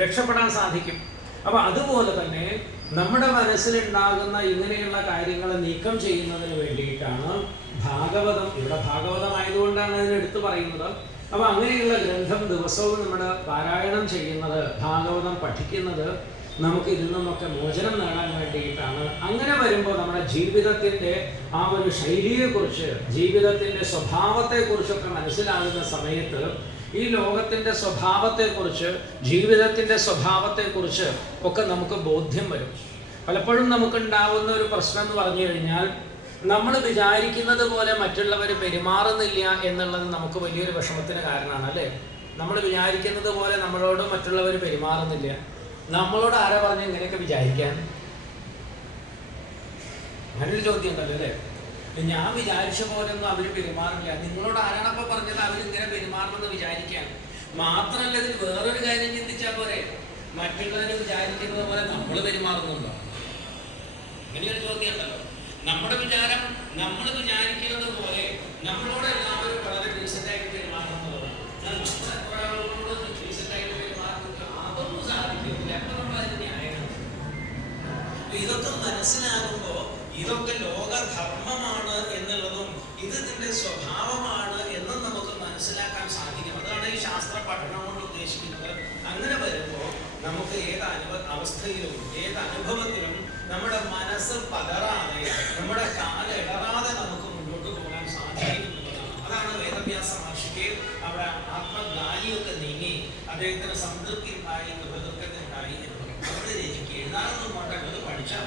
രക്ഷപ്പെടാൻ സാധിക്കും. അപ്പൊ അതുപോലെ തന്നെ നമ്മുടെ മനസ്സിലുണ്ടാകുന്ന ഇങ്ങനെയുള്ള കാര്യങ്ങൾ നീക്കം ചെയ്യുന്നതിന് വേണ്ടിയിട്ടാണ് ഭാഗവതം. ഇവിടെ ഭാഗവതമായതുകൊണ്ടാണ് അതിനെ എടുത്തു പറയുന്നത്. അപ്പൊ അങ്ങനെയുള്ള ഗ്രന്ഥം ദിവസവും നമ്മൾ പാരായണം ചെയ്യുന്നത് ഭാഗവതം പഠിക്കുന്നത് നമുക്ക് ഇതിൽ നിന്നൊക്കെ മോചനം നേടാൻ വേണ്ടിയിട്ടാണ്. അങ്ങനെ വരുമ്പോൾ നമ്മുടെ ജീവിതത്തിന്റെ ആ ഒരു ശൈലിയെക്കുറിച്ച് ജീവിതത്തിന്റെ സ്വഭാവത്തെക്കുറിച്ചൊക്കെ മനസ്സിലാകുന്ന സമയത്ത് ഈ ലോകത്തിന്റെ സ്വഭാവത്തെക്കുറിച്ച് ജീവിതത്തിന്റെ സ്വഭാവത്തെക്കുറിച്ച് ഒക്കെ നമുക്ക് ബോധ്യം വരും. പലപ്പോഴും നമുക്കുണ്ടാവുന്ന ഒരു പ്രശ്നം എന്ന് പറഞ്ഞു കഴിഞ്ഞാൽ നമ്മൾ വിചാരിക്കുന്നത് പോലെ മറ്റുള്ളവർ പെരുമാറുന്നില്ല എന്നുള്ളത് നമുക്ക് വലിയൊരു വിഷമത്തിന് കാരണമാണ് അല്ലേ? നമ്മൾ വിചാരിക്കുന്നത് പോലെ നമ്മളോട് മറ്റുള്ളവർ പെരുമാറുന്നില്ല. നമ്മളോട് ആരാ പറഞ്ഞ് ഇങ്ങനെയൊക്കെ വിചാരിക്കാൻ? അങ്ങനൊരു ചോദ്യം ഉണ്ടല്ലോ അല്ലേ? ഞാൻ വിചാരിച്ച പോലെ ഒന്നും അവർ പെരുമാറില്ല. നിങ്ങളോട് ആരാണ് അപ്പൊ പറഞ്ഞത് അവർ ഇങ്ങനെ വിചാരിക്കാൻ മാത്രമല്ല ഇതിൽ വേറൊരു കാര്യം ചിന്തിച്ചാൽ പോരെ? മറ്റുള്ളവർ വിചാരിക്കുന്നത് പോലെ നമ്മൾ പെരുമാറുന്നുണ്ടോ? അങ്ങനെയൊരു ചോദ്യമുണ്ടല്ലോ. നമ്മുടെ വിചാരം നമ്മൾ വിചാരിക്കുന്നത് പോലെ നമ്മളോട് എല്ലാവരും വളരെ ഡീസന്റ് ആയിട്ട് പെരുമാറുന്നതാണ് ഇതൊക്കെ മനസ്സിലാകുമ്പോ ഇതൊക്കെ ലോകധർമ്മമാണ് എന്നുള്ളതും നമുക്ക് ഏത് അനുഭവ അവസ്ഥയിലും ഏത് അനുഭവത്തിലും നമ്മുടെ മനസ്സ് പതറാതെ നമ്മുടെ കാല ഇടറാതെ നമുക്ക് മുന്നോട്ട് പോകാൻ സാധിക്കുന്നുള്ളതാണ്. അതാണ് വേദവ്യാസ മഹർഷിക്ക് അവിടെ ആത്മഗ്ലാനിയൊക്കെ നീങ്ങി അദ്ദേഹത്തിന് സംതൃപ്തി ഉണ്ടായി കൃതകൃത്യത്തിനുണ്ടായി എന്ന് പറയുന്നത് രചിക്കുക. എഴുതാനൊന്നും പോട്ടെ പഠിച്ചാൽ